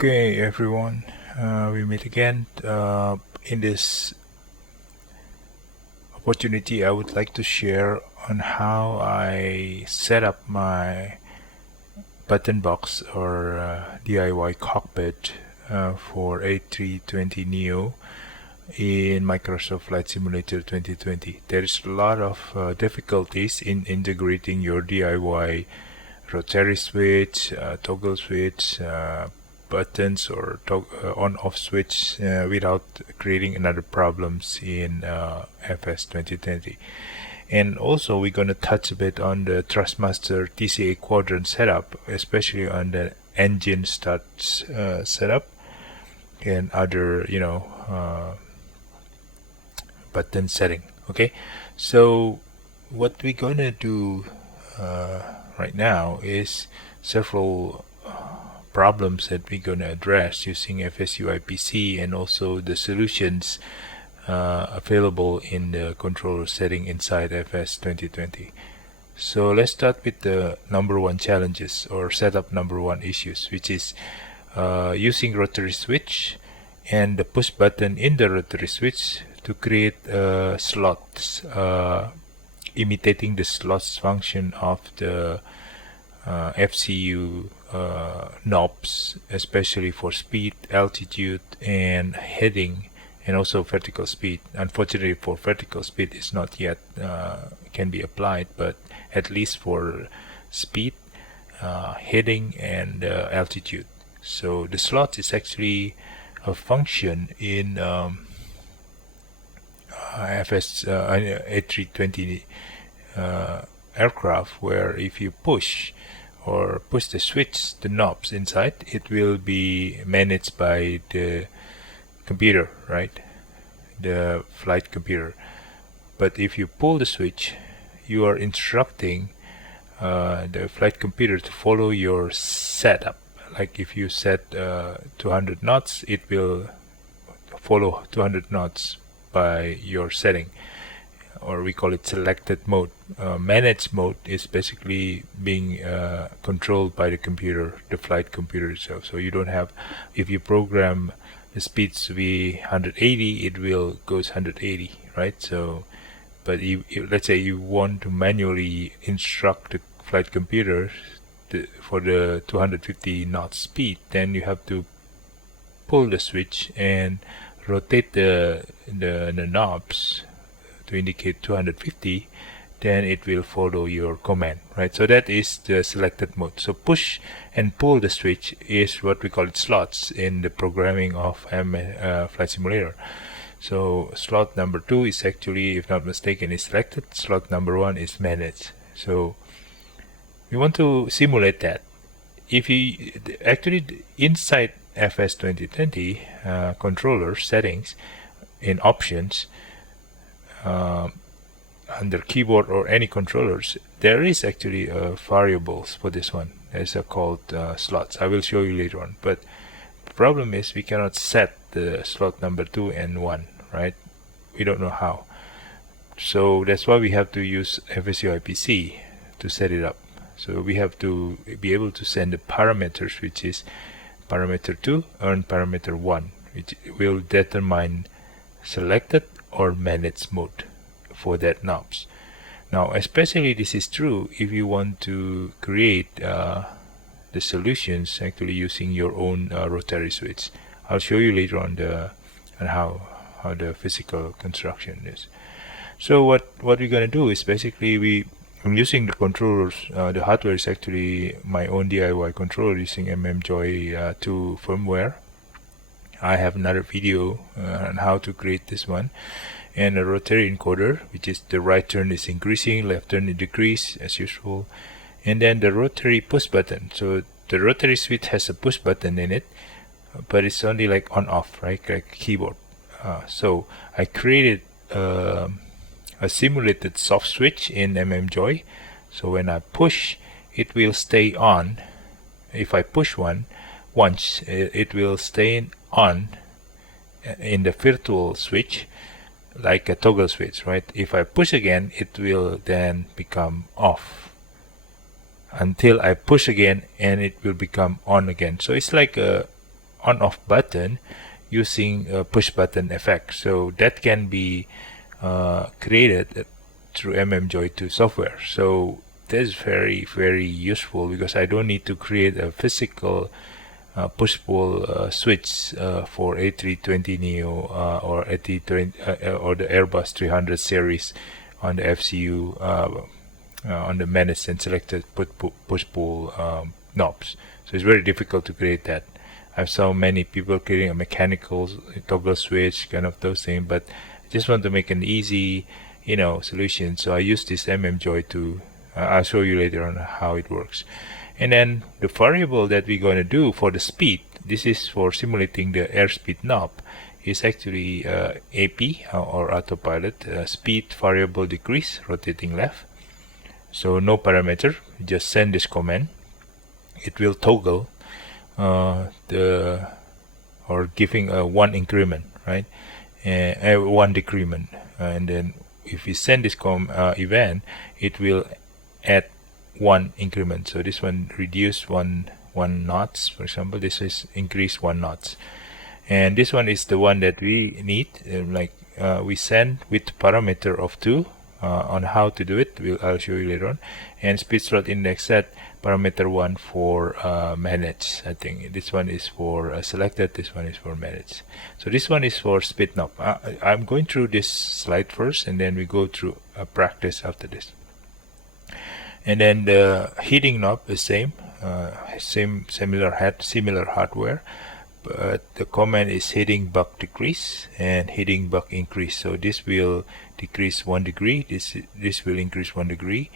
Okay, everyone, we meet again. In this opportunity, I would like to share on how I set up my button box or DIY cockpit for A320 Neo in Microsoft Flight Simulator 2020. There is a lot of difficulties in integrating your DIY rotary switch, toggle switch, buttons or on-off switch without creating another problems in FS 2020. And also we're going to touch a bit on the Thrustmaster TCA quadrant setup, especially on the engine start setup and other button setting. Okay, so what we're going to do right now is several problems that we're going to address using FSUIPC and also the solutions available in the controller setting inside FS 2020. So let's start with the number one challenges or setup number one issues, which is using rotary switch and the push button in the rotary switch to create slots, imitating the slots function of the FCU knobs, especially for speed, altitude, and heading, and also vertical speed. Unfortunately, for vertical speed, it's not yet can be applied, but at least for speed, heading, and altitude. So the slot is actually a function in A320 aircraft, where if you push the switch, the knobs inside, it will be managed by the computer, right? The flight computer. But if you pull the switch, you are instructing the flight computer to follow your setup. Like if you set 200 knots, it will follow 200 knots by your setting, or we call it selected mode. Managed mode is basically being controlled by the computer, the flight computer itself. So you don't have, if you program the speeds to be 180, it will goes 180, right? So, but let's say you want to manually instruct the flight computer for the 250 knots speed, then you have to pull the switch and rotate the knobs to indicate 250, then it will follow your command, right? So that is the selected mode. So push and pull the switch is what we call it slots in the programming of Flight Simulator. So slot number 2 is actually, if not mistaken, is selected. Slot number 1 is managed. So we want to simulate that. If you actually inside FS 2020 controller settings in options, under keyboard or any controllers, there is actually variables for this one. It's called slots. I will show you later on. But the problem is we cannot set the slot number 2 and 1, right? We don't know how. So that's why we have to use FSUIPC to set it up. So we have to be able to send the parameters, which is parameter 2 and parameter 1, which will determine selected or managed mode for that knobs. Now, especially this is true if you want to create the solutions actually using your own rotary switch. I'll show you later on how the physical construction is. So what we're gonna do is basically I'm using the controllers. The hardware is actually my own DIY controller using MMJoy 2 firmware. I have another video on how to create this one, and a rotary encoder, which is the right turn is increasing, left turn is decrease as usual, and then the rotary push button. So the rotary switch has a push button in it, but it's only like on off, right, like keyboard. So I created a simulated soft switch in MMJoy. So when I push, it will stay on. If I push once, it will stay on in the virtual switch, like a toggle switch, right? If I push again, it will then become off until I push again, and it will become on again. So it's like a on-off button using a push button effect. So that can be created through MMJoy2 software. So this is very, very useful because I don't need to create a physical push-pull switch for A320neo or A320 or the Airbus 300 series on the FCU on the managed and selected push-pull knobs. So it's very difficult to create that. I've saw many people creating a mechanical toggle switch, kind of those things, but I just want to make an easy, solution. So I use this MMJoy2. I'll show you later on how it works. And then the variable that we're going to do for the speed, this is for simulating the airspeed knob, is actually AP or autopilot speed variable decrease, rotating left. So no parameter, just send this command. It will toggle giving a one increment, right? One decrement, and then if we send this event, it will add one increment. So this one reduce one knots, for example. This is increase 1 knots, and this one is the one that we need. We send with parameter of 2. On how to do it, I'll show you later on. And speed slot index set parameter 1 for manage. I think this one is for selected, this one is for manage. So this one is for speed knob. I'm going through this slide first, and then we go through a practice after this. And then the heating knob is similar hardware, but the command is heating buck decrease and heating buck increase. So this will decrease 1 degree, this will increase 1 degree,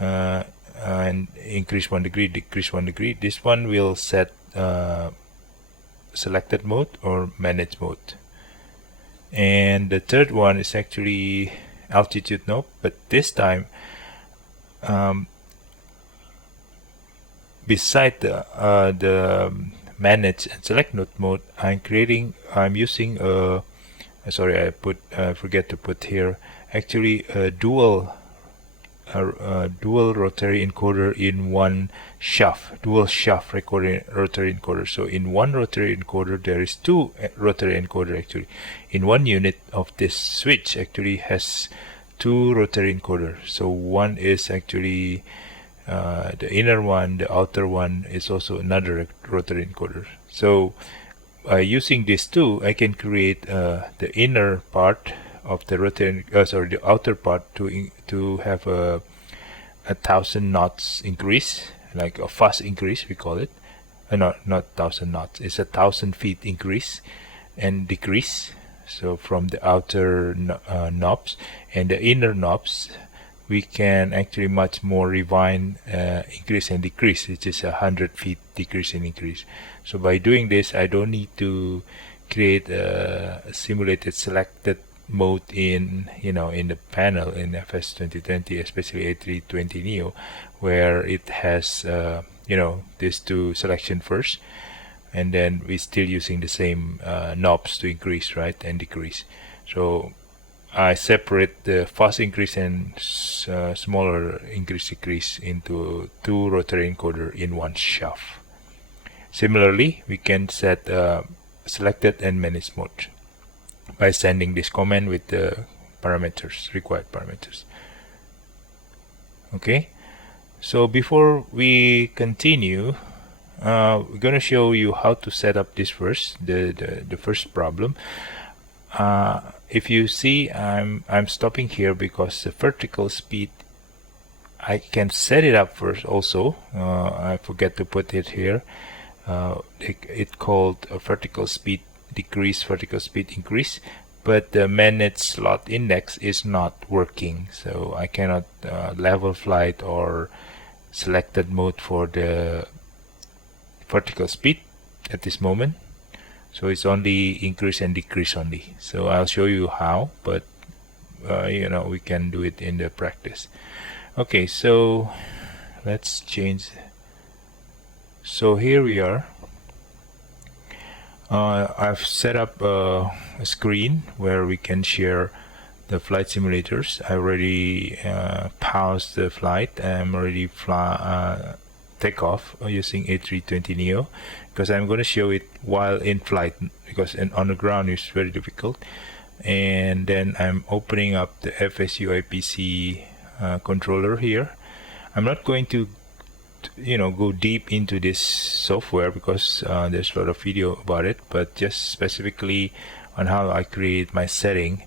and increase 1 degree, decrease 1 degree. This one will set selected mode or manage mode. And the third one is actually altitude knob, but this time beside the manage and select node mode, I'm using sorry, I forget to put here actually a dual rotary encoder in one shaft, dual shaft rotary encoder. So in one rotary encoder there is 2 rotary encoder actually. In one unit of this switch actually has 2 rotary encoder. So one is actually the inner one, the outer one is also another rotary encoder. So using these 2, I can create the inner part of the rotary, the outer part to have a 1,000 knots increase, like a fast increase we call it. Not 1,000 knots. It's 1,000 feet increase and decrease. So from the outer knobs and the inner knobs, we can actually much more refine increase and decrease, which is 100 feet decrease and increase. So by doing this, I don't need to create a simulated selected mode in the panel in FS2020, especially A320neo, where it has these 2 selection first, and then we're still using the same knobs to increase, right, and decrease. So I separate the fast increase and smaller increase decrease into 2 rotary encoder in one shaft. Similarly, we can set selected and manage mode by sending this command with the required parameters. Okay, so before we continue, we're going to show you how to set up this first, the first problem. If you see, I'm stopping here because the vertical speed, I can set it up first also. I forget to put it here. It called a vertical speed decrease, vertical speed increase, but the manage slot index is not working, so I cannot level flight or selected mode for the vertical speed at this moment. So it's only increase and decrease only. So I'll show you how, but we can do it in the practice. Okay, so let's change. So here we are. I've set up a screen where we can share the flight simulators. I already paused the flight. I'm already takeoff using A320 Neo, because I'm going to show it while in flight, because on the ground it's very difficult. And then I'm opening up the FSUIPC controller here. I'm not going to go deep into this software because there's a lot of video about it, but just specifically on how I create my setting.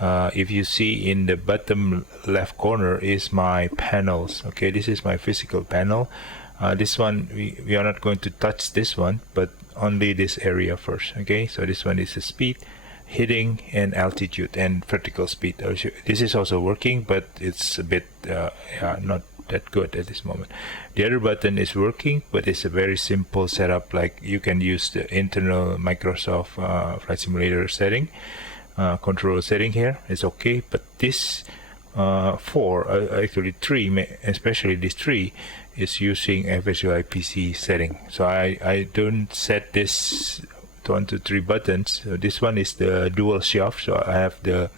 If you see in the bottom left corner is my panels. Okay, this is my physical panel. This one we are not going to touch this one, but only this area first. Okay, so this one is the speed, heading, and altitude, and vertical speed. This is also working, but it's a bit not that good at this moment. The other button is working, but it's a very simple setup. Like you can use the internal Microsoft Flight Simulator setting, control setting here. It's okay, but this actually three, especially this three, is using FSUIPC setting. So I don't set this 1, 2, 3 buttons. So this one is the dual shaft. So I have the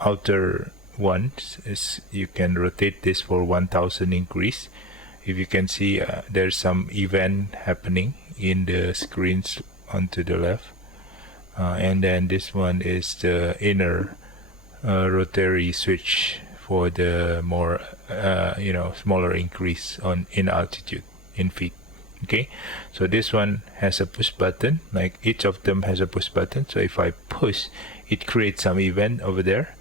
outer one is you can rotate this for 1000 increase. If you can see, there's some event happening in the screens onto the left, and then this one is the inner rotary switch for the more smaller increase in altitude in feet. Okay, so this one has a push button. Like each of them has a push button, so if I push, it creates some event over there.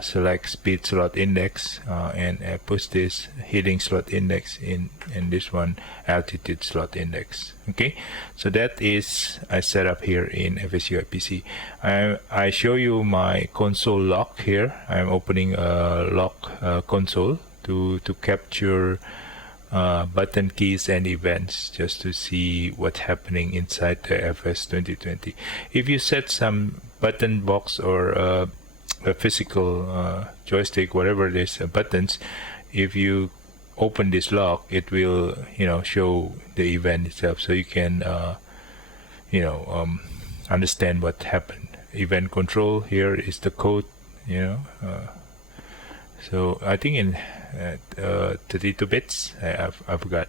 Select speed slot index, and push this heading slot index in, and this one altitude slot index. Okay, so that is I set up here in FSUIPC. I show you my console lock here. I'm opening a lock console to capture button keys and events, just to see what's happening inside the FS 2020. If you set some button box or a physical joystick, whatever it is, buttons, if you open this lock, it will show the event itself, so you can understand what happened. Event control, here is the code, so I think in 32 bits, I forgot,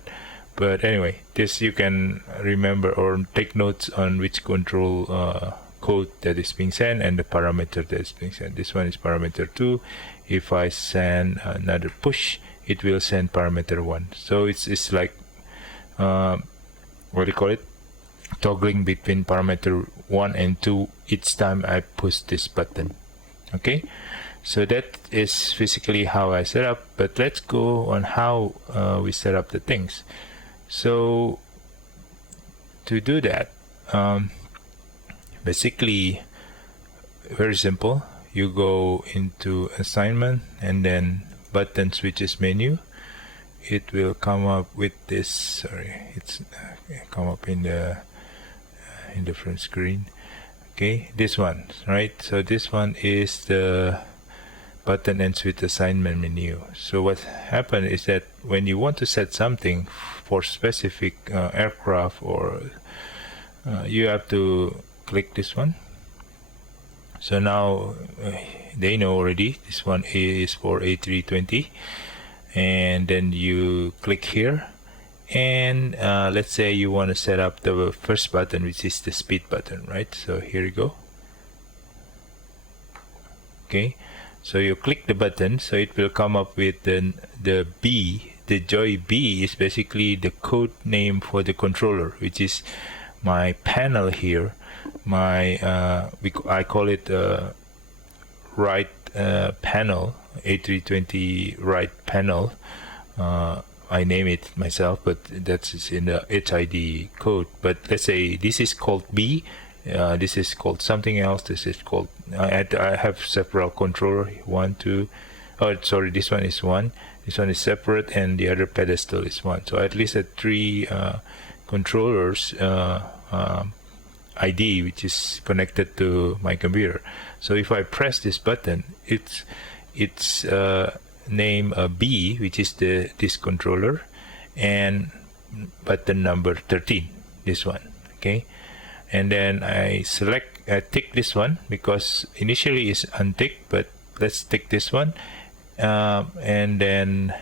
but anyway, this you can remember or take notes on which control code that is being sent and the parameter that is being sent. This one is parameter 2. If I send another push, it will send parameter 1. So it's like what do you call it, toggling between parameter 1 and 2 each time I push this button. Okay, so that is physically how I set up, but let's go on how we set up the things. So to do that, basically very simple. You go into assignment and then button switches menu. It will come up with this. Sorry, it's come up in the different screen. Okay, this one, right? So this one is the button and switch assignment menu. So what happened is that when you want to set something for specific aircraft, or you have to click this one. So now they know already this one is for A320, and then you click here, and let's say you want to set up the first button, which is the speed button, right? So here you go. Okay, so you click the button, so it will come up with the B. The Joy B is basically the code name for the controller, which is my panel here. My I call it right panel, A320 right panel. I name it myself, but that's in the HID code. But let's say this is called B, this is called something else, this is called I have several controller, 1, 2, oh sorry, this one is 1, this one is separate, and the other pedestal is 1. So at least 3 controllers ID, which is connected to my computer. So if I press this button, it's name B, which is this controller, and button number 13, this one. Okay, and then I tick this one, because initially it's unticked, but let's tick this one, and then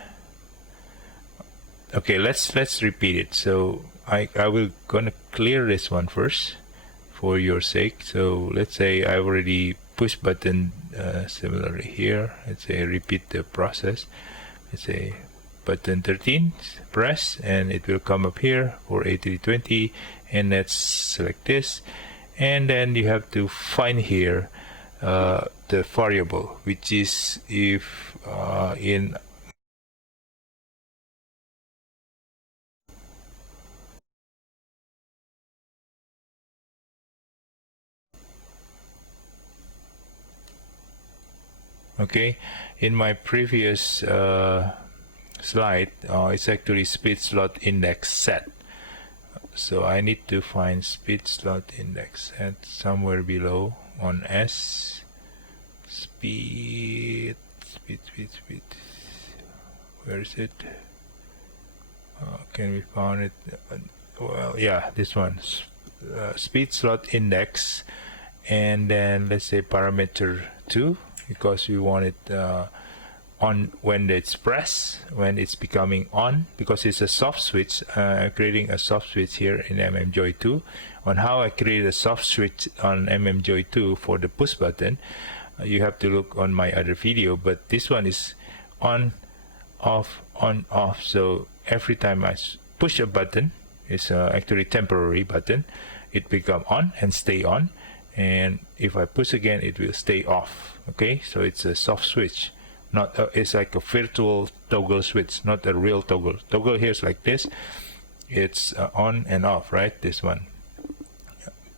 Okay, let's repeat it. So I will gonna clear this one first for your sake. So let's say I already push button similarly here. Let's say repeat the process. Let's say button 13, press, and it will come up here for A320, and let's select this, and then you have to find here the variable, which is if in okay, in my previous slide, it's actually speed slot index set. So I need to find speed slot index set somewhere below on S. Speed. Where is it? Can we find it? Well, yeah, this one. Speed slot index, and then let's say parameter 2, because we want it on when it's pressed, when it's becoming on, because it's a soft switch. I'm creating a soft switch here in MMJoy2. On how I create a soft switch on MMJoy2 for the push button, you have to look on my other video, but this one is on, off, on, off. So every time I push a button, it's actually temporary button, it become on and stay on, and if I push again, it will stay off. Okay, so it's a soft switch, not it's like a virtual toggle switch, not a real toggle. Toggle here is like this, it's on and off, right? This one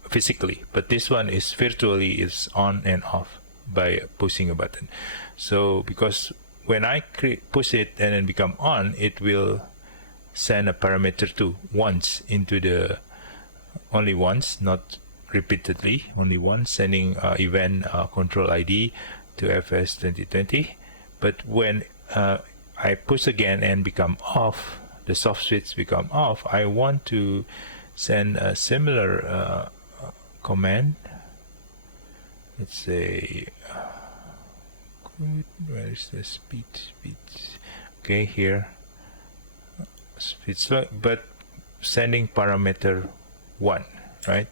physically, but this one is virtually is on and off by pushing a button. So because when I push it and then become on, it will send a parameter 2 once into the, only once, not repeatedly, only once, sending event control ID to FS2020. But when I push again and become off, the soft switch become off, I want to send a similar command. Let's say where is the speed? Okay, here speed slot, but sending parameter 1, right?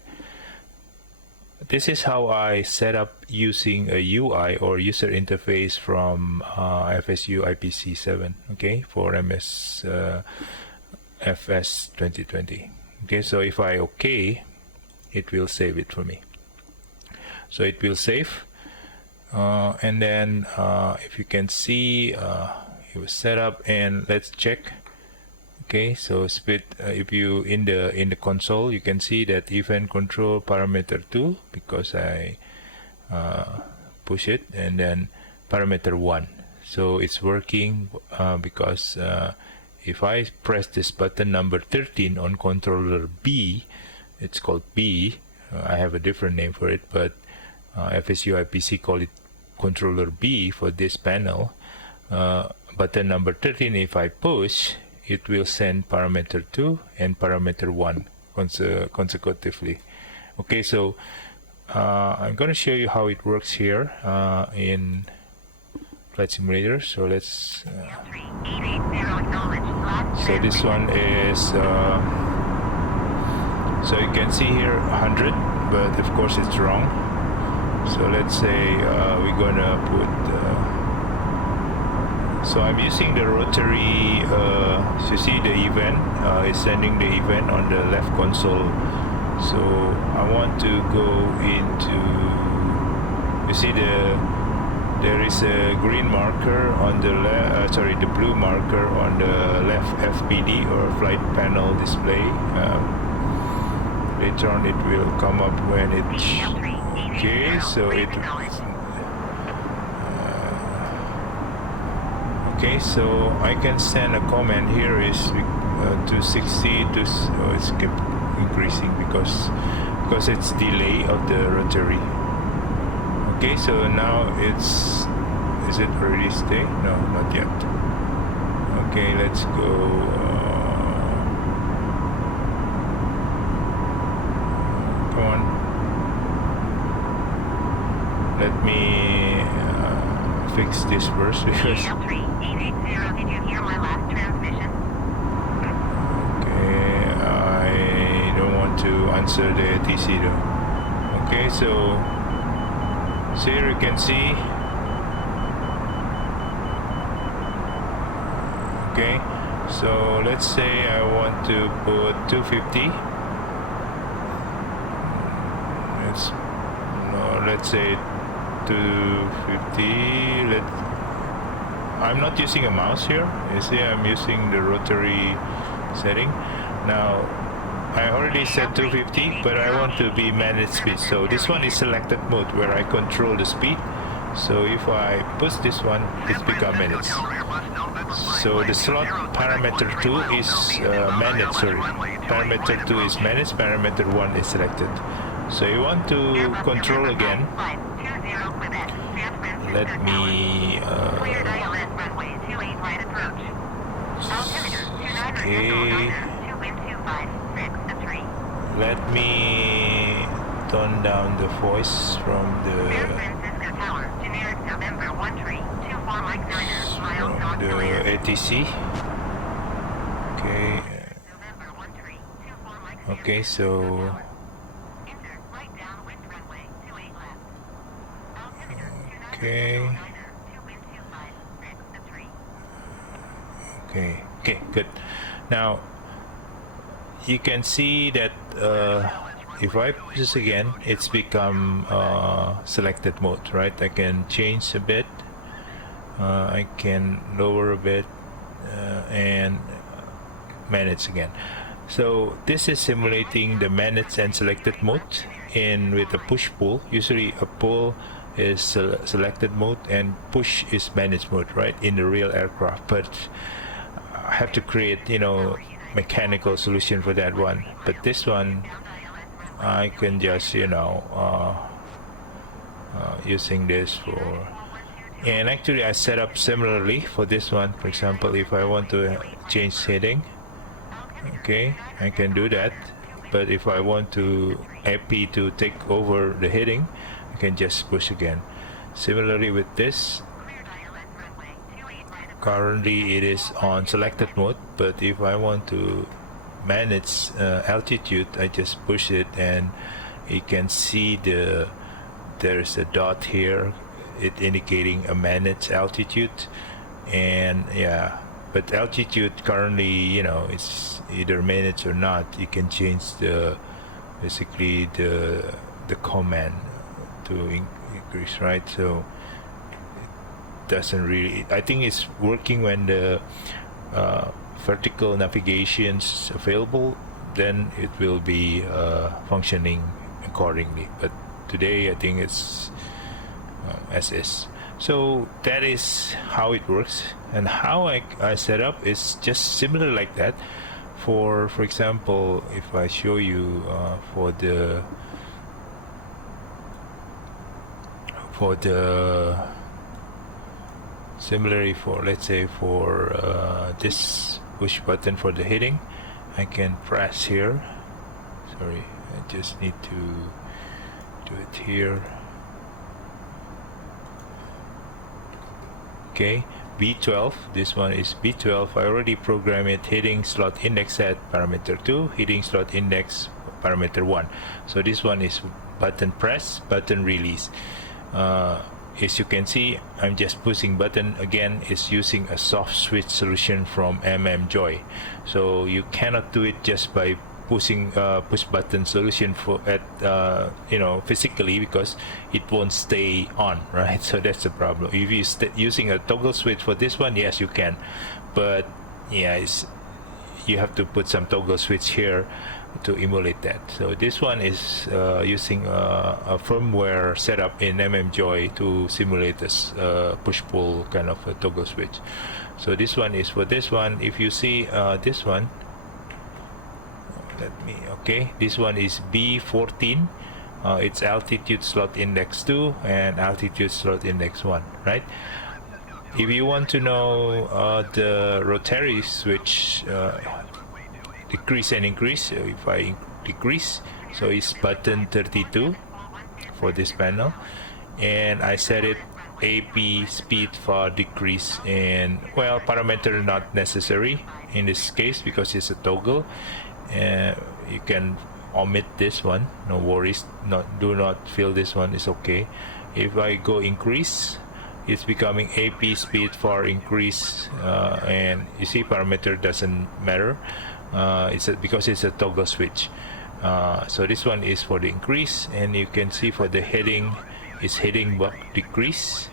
This is how I set up using a UI or user interface from FSUIPC7, okay, for MSFS2020. Okay, so if I OK, it will save it for me. So it will save, and then if you can see, it was set up, and let's check. Okay, so split. If you in the console, you can see that event control parameter 2 because I push it, and then parameter 1. So it's working because if I press this button number 13 on controller B, it's called B. I have a different name for it, but FSUIPC call it controller B for this panel. Button number 13, if I push, it will send parameter 2 and parameter 1 consecutively. Okay, so I'm going to show you how it works here in Flight Simulator. So let's so this one is so you can see here 100, but of course it's wrong. So let's say we're gonna put so I'm using the rotary, so you see the event is sending the event on the left console. So I want to go into, you see there is a green marker on the left, sorry, the blue marker on the left FPD or flight panel display. Later on it will come up when it's okay, so it okay, so I can send a command here is 260 to it's kept increasing because it's delay of the rotary. Okay, so now is it already stay? No, not yet. Okay, let's go. Come on. Let me fix this first because. Did you hear my last transmission? answer the ATC though. Okay, so here you can see. Okay, so let's say I want to put 250. Let's say 250. I'm not using a mouse here. You see, I'm using the rotary setting. Now I already set 250, but I want to be managed speed. So this one is selected mode where I control the speed. So if I push this one, it's become managed. So the slot parameter 2 is managed. Sorry, parameter 2 is managed. Parameter 1 is selected. So you want to control again. Let me okay. Let me tone down the voice from the ATC. Okay. Okay, so okay. Okay, good. Now you can see that if I push this again, it's become selected mode, right? I can change a bit. I can lower a bit and manage again. So this is simulating the managed and selected mode in with a push-pull. Usually a pull is selected mode and push is managed mode, right, in the real aircraft. But I have to create, you know, mechanical solution for that one. But this one I can just, you know, using this for, and actually I set up similarly for this one. For example, if I want to change heading, okay, I can do that. But if I want to AP to take over the heading, I can just push again. Similarly with this, currently it is on selected mode, but if I want to manage altitude, I just push it and you can see there's a dot here, it indicating a managed altitude. And yeah, but altitude currently, you know, it's either managed or not. You can change basically the command to increase, right? So doesn't really, I think it's working when the vertical navigation's available, then it will be functioning accordingly. But today I think it's as is. So that is how it works, and how I set up is just similar like that. For example, if I show you for the similarly for, let's say, for this push button for the heading, I can press here. Sorry, I just need to do it here. Okay, B12, this one is B12. I already programmed it, heading slot index set parameter 2, heading slot index parameter 1. So this one is button press, button release. As you can see, I'm just pushing button again. Is using a soft switch solution from MMJoy. So you cannot do it just by pushing push button solution for at you know, physically, because it won't stay on, right? So that's the problem. If you using a toggle switch for this one, yes, you can, but yeah, you have to put some toggle switch here to emulate that. So this one is using a firmware setup in MMJoy to simulate this push-pull kind of a toggle switch. So this one is for this one. If you see this one, okay, this one is B14. It's altitude slot index 2 and altitude slot index 1, right? If you want to know the rotary switch decrease and increase, so if I decrease, so it's button 32 for this panel, and I set it AP speed for decrease, and well, parameter not necessary in this case because it's a toggle. You can omit this one, no worries, do not fill this one, is okay. If I go increase, it's becoming AP speed for increase, and you see parameter doesn't matter, because it's a toggle switch. So this one is for the increase, and you can see for the heading is heading back decrease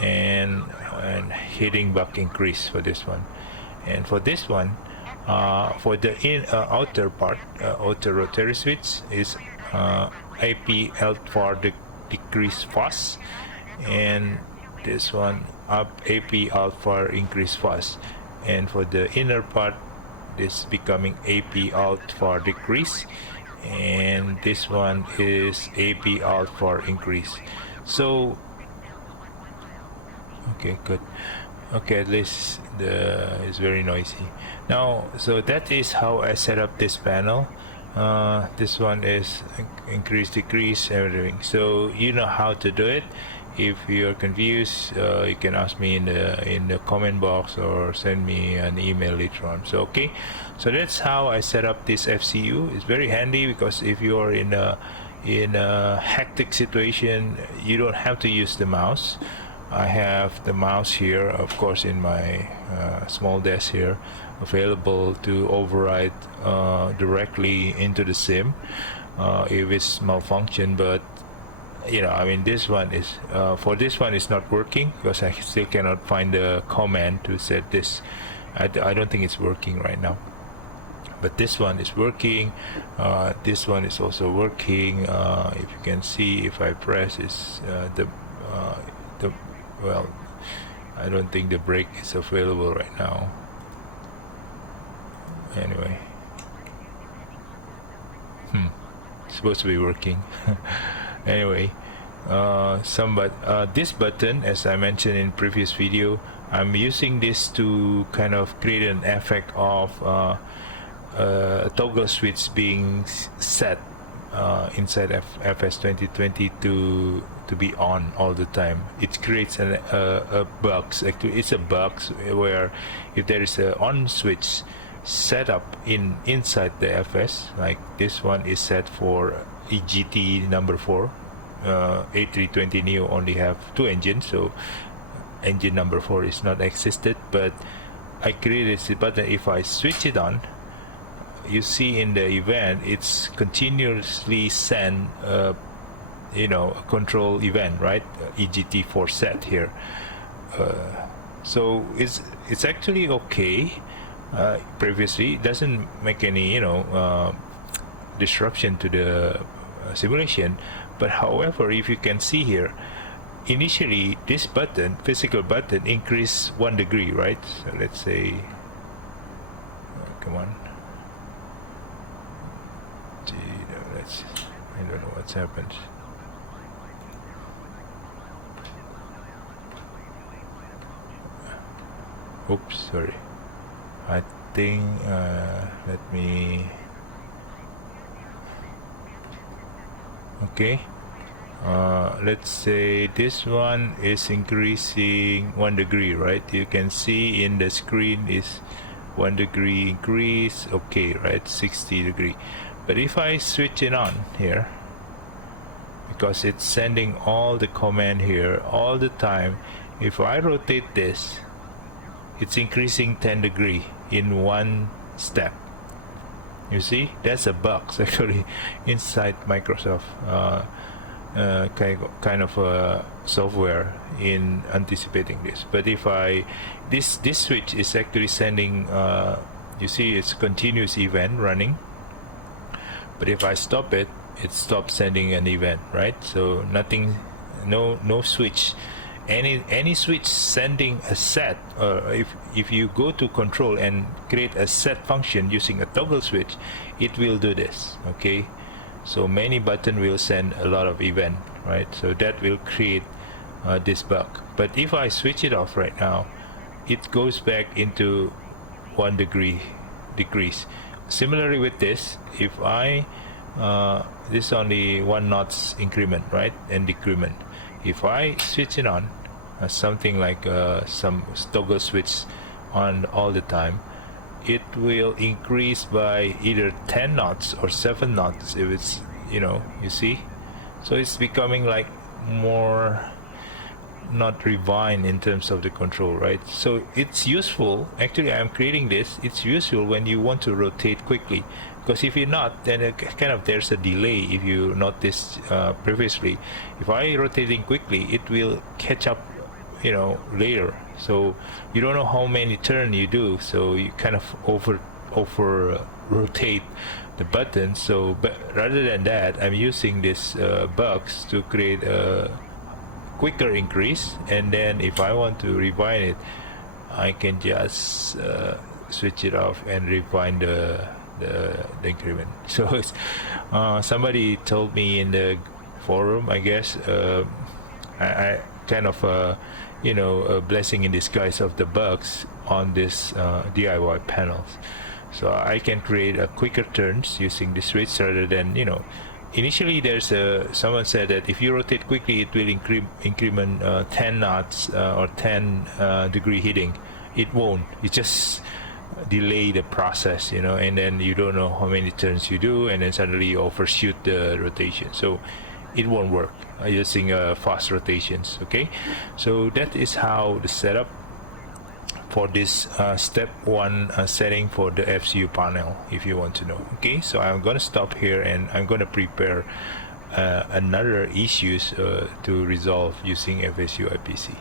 and heading back increase for this one. And for this one, for the outer part, outer rotary switch is AP alt for the decrease fast, and this one up AP alt for increase fast. And for the inner part, this becoming AP alt for decrease, and this one is AP alt for increase. So okay, good. Okay, at least it's very noisy now. So that is how I set up this panel. This one is increase, decrease, everything. So you know how to do it. If you're confused, you can ask me in the comment box or send me an email later on. So okay, so that's how I set up this FCU. It's very handy because if you are in a hectic situation, you don't have to use the mouse. I have the mouse here, of course, in my small desk here, available to override directly into the sim if it's malfunction. But I mean, this one is for this one is not working because I still cannot find the command to set this. I don't think it's working right now, but this one is working. This one is also working. If you can see, if I press is well, I don't think the brake is available right now. Anyway, it's supposed to be working. Anyway, this button, as I mentioned in previous video, I'm using this to kind of create an effect of a toggle switch being set inside FS2020 to be on all the time. It creates a box. Actually, it's a box where if there is a on switch set up inside the FS, like this one is set for EGT number 4. A320 Neo only have 2 engines, so engine number 4 is not existed, but I created this button. If I switch it on, you see in the event it's continuously send a control event, right? EGT4 set here. So it's actually okay. Previously it doesn't make any disruption to the simulation, but however, if you can see here, initially this button, physical button, increase 1 degree, right? So let's say come on, I don't know what's happened. Oops, sorry. I think let me. Okay, let's say this one is increasing 1 degree, right? You can see in the screen is 1 degree increase. Okay, right, 60 degree. But if I switch it on here, because it's sending all the command here all the time, if I rotate this, it's increasing 10 degree in one step. You see, that's a bug actually inside Microsoft kind of software in anticipating this. But if this switch is actually sending, you see, it's continuous event running. But if I stop it, it stops sending an event, right? So nothing, no switch. Any switch sending a set, if you go to control and create a set function using a toggle switch, it will do this. Okay, so many button will send a lot of event, right? So that will create this bug. But if I switch it off right now, it goes back into 1 degree decrease. Similarly with this, if I this is only 1 knots increment, right, and decrement. If I switch it on, something like some toggle switch on all the time, it will increase by either 10 knots or 7 knots if it's, you see. So it's becoming like more not refined in terms of the control, right? So it's useful. Actually, I'm creating this. It's useful when you want to rotate quickly, because if you're not, then it kind of there's a delay. If you noticed previously, if I rotating quickly, it will catch up, later. So you don't know how many turns you do, so you kind of over rotate the button. So, but rather than that, I'm using this box to create a quicker increase, and then if I want to refine it, I can just switch it off and refine the increment. So it's, somebody told me in the forum, I guess, I kind of a blessing in disguise of the bugs on this DIY panels. So I can create a quicker turns using the switch rather than, initially there's someone said that if you rotate quickly, it will increment 10 knots or 10 degree heating. It won't. It just delay the process, and then you don't know how many turns you do, and then suddenly you overshoot the rotation. So it won't work using fast rotations. Okay, so that is how the setup for this step 1 setting for the FSU panel, if you want to know. Okay, so I'm gonna stop here, and I'm gonna prepare another issues to resolve using FSUIPC.